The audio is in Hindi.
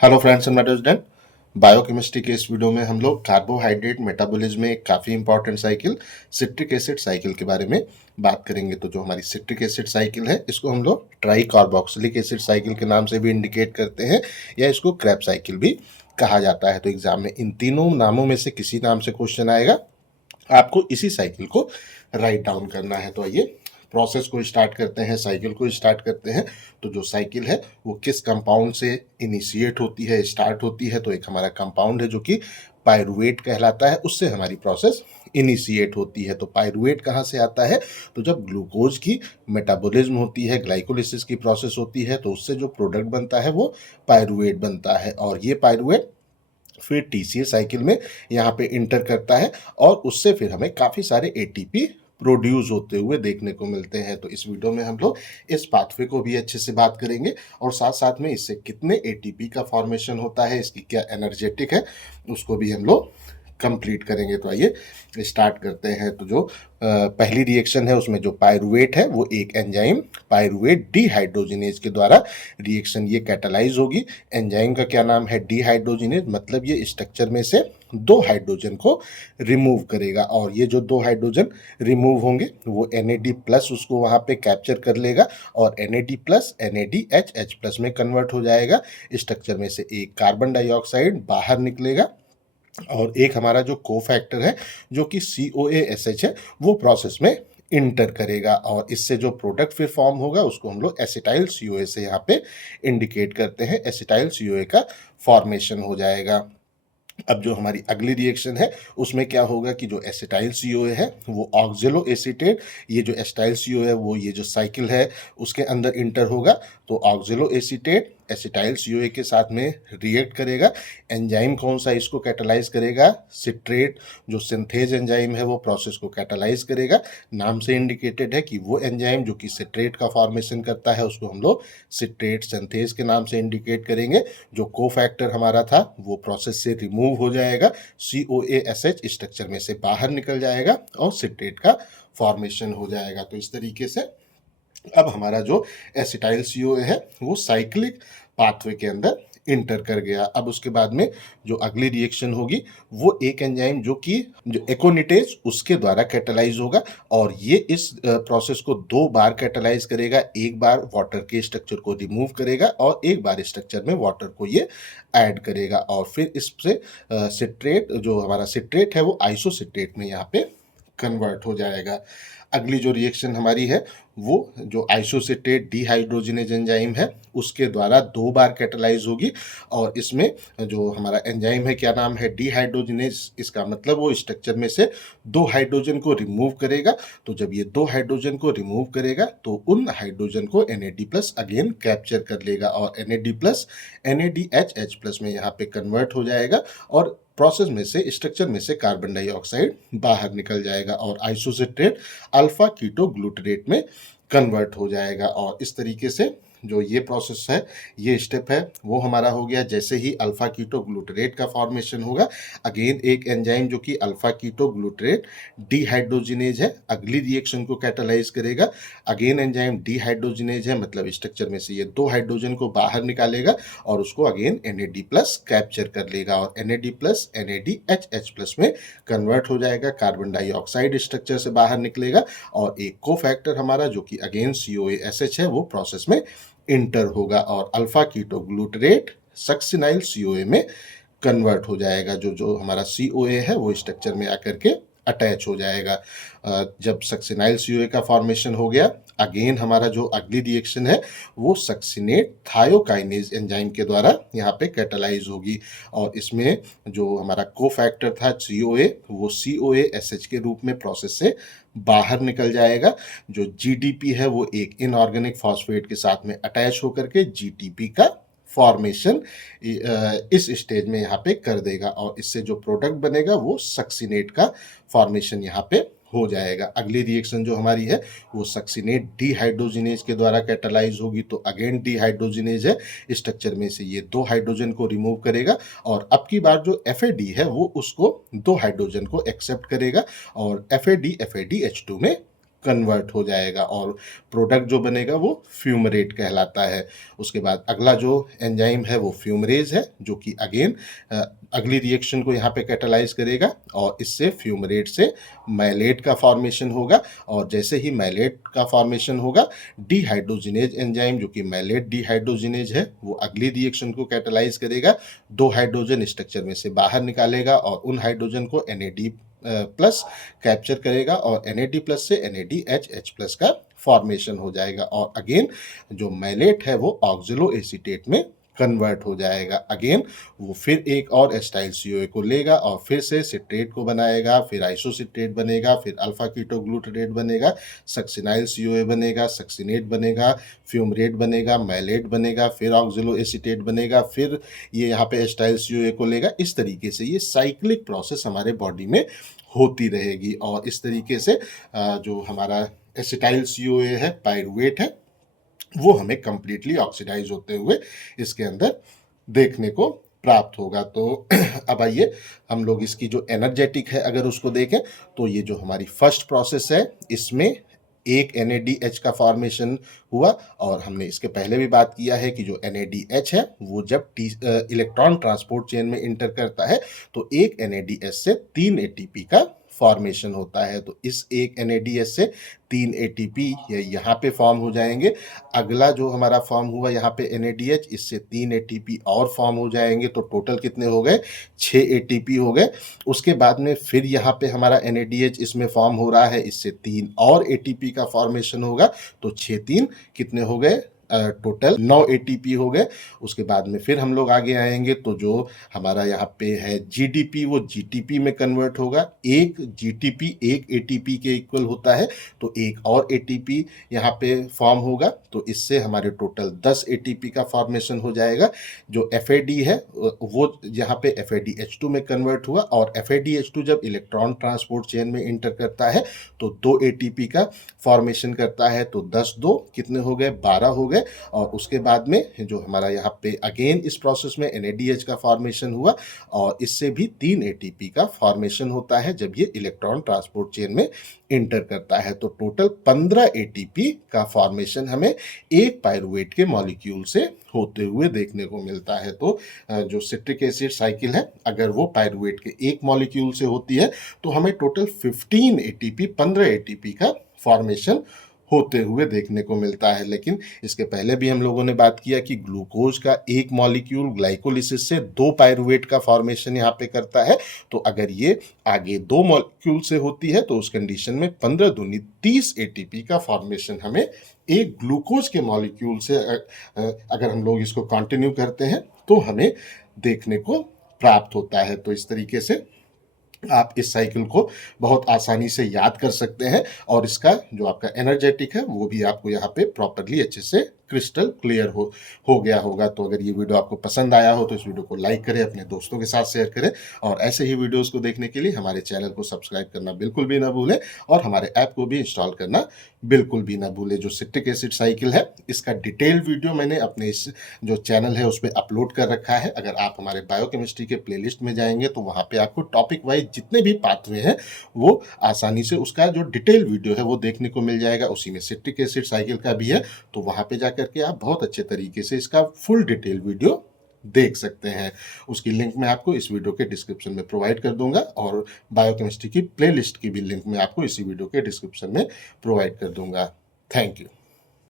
Hello friends and student. Biochemistry के इस वीडियो में हम लोग कार्बोहाइड्रेट मेटाबॉलिज्म में एक काफ़ी important cycle citric acid cycle के बारे में बात करेंगे। तो जो हमारी सिट्रिक एसिड साइकिल है इसको हम लोग ट्राई कार्बोक्सिलिक एसिड साइकिल के नाम से भी इंडिकेट करते हैं या इसको क्रैब साइकिल भी कहा जाता है। तो एग्जाम में इन तीनों नामों में से किसी नाम से क्वेश्चन आएगा, आपको इसी साइकिल को राइट डाउन करना है। तो आइए प्रोसेस को स्टार्ट करते हैं, साइकिल को स्टार्ट करते हैं। तो जो साइकिल है वो किस कंपाउंड से इनिशिएट होती है, स्टार्ट होती है। तो एक हमारा कंपाउंड है जो कि पायरुवेट कहलाता है, उससे हमारी प्रोसेस इनिशिएट होती है। तो पायरुवेट कहाँ से आता है? तो जब ग्लूकोज की मेटाबॉलिज्म होती है, ग्लाइकोलिसिस की प्रोसेस होती है, तो उससे जो प्रोडक्ट बनता है वो पायरुवेट बनता है। और ये पायरुवेट फिर टीसीए साइकिल में यहाँ पे इंटर करता है और उससे फिर हमें काफ़ी सारे एटीपी प्रोड्यूस होते हुए देखने को मिलते हैं। तो इस वीडियो में हम लोग इस पाथवे को भी अच्छे से बात करेंगे और साथ साथ में इससे कितने एटीपी का फॉर्मेशन होता है, इसकी क्या एनर्जेटिक है, उसको भी हम लोग कंप्लीट करेंगे। तो आइए स्टार्ट करते हैं। तो जो पहली रिएक्शन है उसमें जो पायरुवेट है वो एक एंजाइम पायरुवेट डीहाइड्रोजिनेज के द्वारा रिएक्शन ये कैटालाइज होगी। एंजाइम का क्या नाम है? डीहाइड्रोजिनेज। मतलब ये स्ट्रक्चर में से दो हाइड्रोजन को रिमूव करेगा और ये जो दो हाइड्रोजन रिमूव होंगे वो NAD प्लस उसको वहाँ पे कैप्चर कर लेगा और NAD प्लस NADH प्लस में कन्वर्ट हो जाएगा। स्ट्रक्चर में से एक कार्बन डाइऑक्साइड बाहर निकलेगा और एक हमारा जो कोफैक्टर है जो कि COASH है वो प्रोसेस में इंटर करेगा और इससे जो प्रोडक्ट फिर फॉर्म होगा उसको हम लोग एसिटाइल COA से यहाँ पे इंडिकेट करते हैं। एसिटाइल COA का फॉर्मेशन हो जाएगा। अब जो हमारी अगली रिएक्शन है उसमें क्या होगा कि जो एसिटाइल COA है वो ऑक्जेलो एसीटेट, ये जो एसिटाइल COA है वो ये जो साइकिल है उसके अंदर इंटर होगा। तो ऑक्जेलो एसीटेट एसिटाइल COA के साथ में रिएक्ट करेगा। एंजाइम कौन सा इसको कैटालाइज करेगा? सिट्रेट, जो सिंथेज एंजाइम है वो प्रोसेस को कैटालाइज करेगा। नाम से इंडिकेटेड है कि वो एंजाइम जो कि सिट्रेट का फॉर्मेशन करता है उसको हम लोग सिट्रेट सिंथेज के नाम से इंडिकेट करेंगे। जो कोफैक्टर हमारा था वो प्रोसेस से रिमूव हो जाएगा, COASH स्ट्रक्चर में से बाहर निकल जाएगा और सिट्रेट का फॉर्मेशन हो जाएगा। तो इस तरीके से अब हमारा जो एसिटाइल COA है वो साइक्लिक पाथवे के अंदर इंटर कर गया। अब उसके बाद में जो अगली रिएक्शन होगी वो एक एंजाइम जो कि जो एकोनिटेज उसके द्वारा कैटालाइज होगा और ये इस प्रोसेस को दो बार कैटालाइज करेगा। एक बार वाटर के स्ट्रक्चर को रिमूव करेगा और एक बार स्ट्रक्चर में वाटर को ये ऐड करेगा और फिर इससे सिट्रेट, जो हमारा सिट्रेट है वो आइसोसिट्रेट में यहाँ पे कन्वर्ट हो जाएगा। अगली जो रिएक्शन हमारी है वो जो आइसोसिट्रेट डीहाइड्रोजिनेज एंजाइम है उसके द्वारा दो बार कैटालाइज होगी और इसमें जो हमारा एंजाइम है क्या नाम है? डीहाइड्रोजिनेज। इसका मतलब वो स्ट्रक्चर में से दो हाइड्रोजन को रिमूव करेगा। तो जब ये दो हाइड्रोजन को रिमूव करेगा तो उन हाइड्रोजन को NAD प्लस अगेन कैप्चर कर लेगा और NAD प्लस NADH प्लस में यहाँ पे कन्वर्ट हो जाएगा और प्रोसेस में से स्ट्रक्चर में से कार्बन डाइऑक्साइड बाहर निकल जाएगा और आइसोसिट्रेट अल्फा कीटो ग्लूटरेट में कन्वर्ट हो जाएगा। और इस तरीके से जो ये प्रोसेस है, ये स्टेप है वो हमारा हो गया। जैसे ही अल्फा कीटो ग्लूटरेट का फॉर्मेशन होगा, अगेन एक एंजाइम जो कि अल्फा कीटो ग्लूटरेट डीहाइड्रोजिनेज है अगली रिएक्शन को कैटालाइज करेगा। अगेन एंजाइम डीहाइड्रोजिनेज है, मतलब स्ट्रक्चर में से ये दो हाइड्रोजन को बाहर निकालेगा और उसको अगेन NAD प्लस कैप्चर कर लेगा और NAD प्लस NADH प्लस में कन्वर्ट हो जाएगा। कार्बन डाइऑक्साइड स्ट्रक्चर से बाहर निकलेगा और एक कोफैक्टर हमारा जो कि अगेन COASH है वो प्रोसेस में इंटर होगा और alpha ketoglutarate succinyl COA में कन्वर्ट हो जाएगा। जो जो हमारा COA है वो स्ट्रक्चर में आकर के अटैच हो जाएगा। जब सक्सिनाइल COA का फॉर्मेशन हो गया, अगेन हमारा जो अगली रिएक्शन है वो सक्सिनेट थायोकाइनेज एंजाइम के द्वारा यहाँ पे कैटालाइज होगी और इसमें जो हमारा कोफैक्टर था COA वो COASH के रूप में प्रोसेस से बाहर निकल जाएगा। जो GDP है वो एक इनऑर्गेनिक फॉस्फेट के साथ में अटैच होकर के GTP का फॉर्मेशन इस स्टेज में यहाँ पे कर देगा और इससे जो प्रोडक्ट बनेगा वो सक्सिनेट का फॉर्मेशन यहाँ पे हो जाएगा। अगली रिएक्शन जो हमारी है वो सक्सिनेट डीहाइड्रोजिनेज के द्वारा कैटालाइज होगी। तो अगेन डीहाइड्रोजिनेज है, स्ट्रक्चर में से ये दो हाइड्रोजन को रिमूव करेगा और अब की बार जो FAD है वो उसको दो हाइड्रोजन को एक्सेप्ट करेगा और FAD FADH2 में कन्वर्ट हो जाएगा और प्रोडक्ट जो बनेगा वो फ्यूमरेट कहलाता है। उसके बाद अगला जो एंजाइम है वो फ्यूमरेज है, जो कि अगेन अगली रिएक्शन को यहाँ पे कैटालाइज करेगा और इससे फ्यूमरेट से मैलेट का फॉर्मेशन होगा। और जैसे ही मैलेट का फॉर्मेशन होगा, डीहाइड्रोजिनेज एंजाइम जो कि मैलेट डीहाइड्रोजिनेज है, वो अगली रिएक्शन को कैटालाइज करेगा, 2 हाइड्रोजन स्ट्रक्चर में से बाहर निकालेगा और उन हाइड्रोजन को NAD प्लस कैप्चर करेगा और NAD प्लस से NADH प्लस का फॉर्मेशन हो जाएगा और अगेन जो मैलेट है वो ऑक्जेलो एसीटेट में कन्वर्ट हो जाएगा। अगेन वो फिर एक और एस्टाइल CoA को लेगा और फिर से सिट्रेट को बनाएगा, फिर आइसोसिट्रेट बनेगा, फिर अल्फा कीटोग्लूटारेट बनेगा, सक्सिनाइल CoA बनेगा, सक्सिनेट बनेगा, फ्यूमरेट बनेगा, मैलेट बनेगा, फिर ऑक्जेलो एसीटेट बनेगा, फिर ये यहाँ पे एस्टाइल CoA को लेगा। इस तरीके से ये साइक्लिक प्रोसेस हमारे बॉडी में होती रहेगी और इस तरीके से जो हमारा एसिटाइल CoA है, पाइरुवेट है, वो हमें कंप्लीटली ऑक्सीडाइज होते हुए इसके अंदर देखने को प्राप्त होगा। तो अब आइए हम लोग इसकी जो एनर्जेटिक है अगर उसको देखें, तो ये जो हमारी फर्स्ट प्रोसेस है इसमें एक NADH का फॉर्मेशन हुआ और हमने इसके पहले भी बात किया है कि जो NADH है वो जब इलेक्ट्रॉन ट्रांसपोर्ट चेन में इंटर करता है तो एक NADH से 3 ATP का फॉर्मेशन होता है। तो इस एक NADH से 3 ATP ये यहाँ पे फॉर्म हो जाएंगे। अगला जो हमारा फॉर्म हुआ यहाँ पे NADH, इससे 3 ATP और फॉर्म हो जाएंगे, तो टोटल कितने हो गए, 6 ATP हो गए। उसके बाद में फिर यहाँ पे हमारा NADH इसमें फॉर्म हो रहा है, इससे 3 और ATP का फॉर्मेशन होगा, तो 6 3 कितने हो गए, टोटल 9 ATP हो गए। उसके बाद में फिर हम लोग आगे आएंगे तो जो हमारा यहाँ पे है GDP वो GTP में कन्वर्ट होगा। एक GTP एक ATP के इक्वल होता है, तो एक और ATP यहाँ पे फॉर्म होगा, तो इससे हमारे टोटल 10 ATP का फॉर्मेशन हो जाएगा। जो FAD है वो यहाँ पे FADH2 में कन्वर्ट हुआ और FADH2 जब इलेक्ट्रॉन ट्रांसपोर्ट चेन में इंटर करता है तो 2 ATP का फॉर्मेशन करता है, तो 10 2 कितने हो गए, 12 हो गए। और उसके बाद में जो हमारा यहाँ पे अगेन इस प्रोसेस में NADH का फॉर्मेशन हुआ और इससे भी 3 ATP का फॉर्मेशन होता है जब ये इलेक्ट्रॉन ट्रांसपोर्ट चेन में इंटर करता है। तो टोटल 15 ATP का फॉर्मेशन हमें एक पाइरुवेट के मॉलिक्यूल से होते हुए देखने को मिलता है। तो जो सिट्रिक एसिड साइकिल है अगर वो पाइरुवेट के एक मॉलिक्यूल से होती है तो हमें टोटल 15 ATP का फॉर्मेशन होते हुए देखने को मिलता है। लेकिन इसके पहले भी हम लोगों ने बात किया कि ग्लूकोज का एक मॉलिक्यूल ग्लाइकोलिसिस से 2 पाइरुवेट का फॉर्मेशन यहाँ पे करता है, तो अगर ये आगे 2 मॉलिक्यूल से होती है तो उस कंडीशन में 15 दूनी 30 ATP का फॉर्मेशन हमें एक ग्लूकोज के मॉलिक्यूल से अगर हम लोग इसको कंटिन्यू करते हैं तो हमें देखने को प्राप्त होता है। तो इस तरीके से आप इस साइकिल को बहुत आसानी से याद कर सकते हैं और इसका जो आपका एनर्जेटिक है वो भी आपको यहाँ पे प्रॉपरली अच्छे से क्रिस्टल क्लियर हो गया होगा। तो अगर ये वीडियो आपको पसंद आया हो तो इस वीडियो को लाइक करें, अपने दोस्तों के साथ शेयर करें और ऐसे ही वीडियोस को देखने के लिए हमारे चैनल को सब्सक्राइब करना बिल्कुल भी ना भूलें और हमारे ऐप को भी इंस्टॉल करना बिल्कुल भी ना भूलें। जो सिट्रिक एसिड साइकिल है इसका डिटेल वीडियो मैंने अपने इस जो चैनल है उस पर अपलोड कर रखा है। अगर आप हमारे बायोकेमिस्ट्री के प्लेलिस्ट में जाएंगे तो वहाँ पे आपको टॉपिक वाइज जितने भी पाथवे हैं वो आसानी से उसका जो डिटेल वीडियो है वो देखने को मिल जाएगा। उसी में सिट्रिक एसिड साइकिल का भी है, तो वहाँ पे जा करके आप बहुत अच्छे तरीके से इसका फुल डिटेल वीडियो देख सकते हैं। उसकी लिंक मैं आपको इस वीडियो के डिस्क्रिप्शन में प्रोवाइड कर दूंगा और बायोकेमिस्ट्री की प्लेलिस्ट की भी लिंक मैं आपको इसी वीडियो के डिस्क्रिप्शन में प्रोवाइड कर दूंगा। Thank you.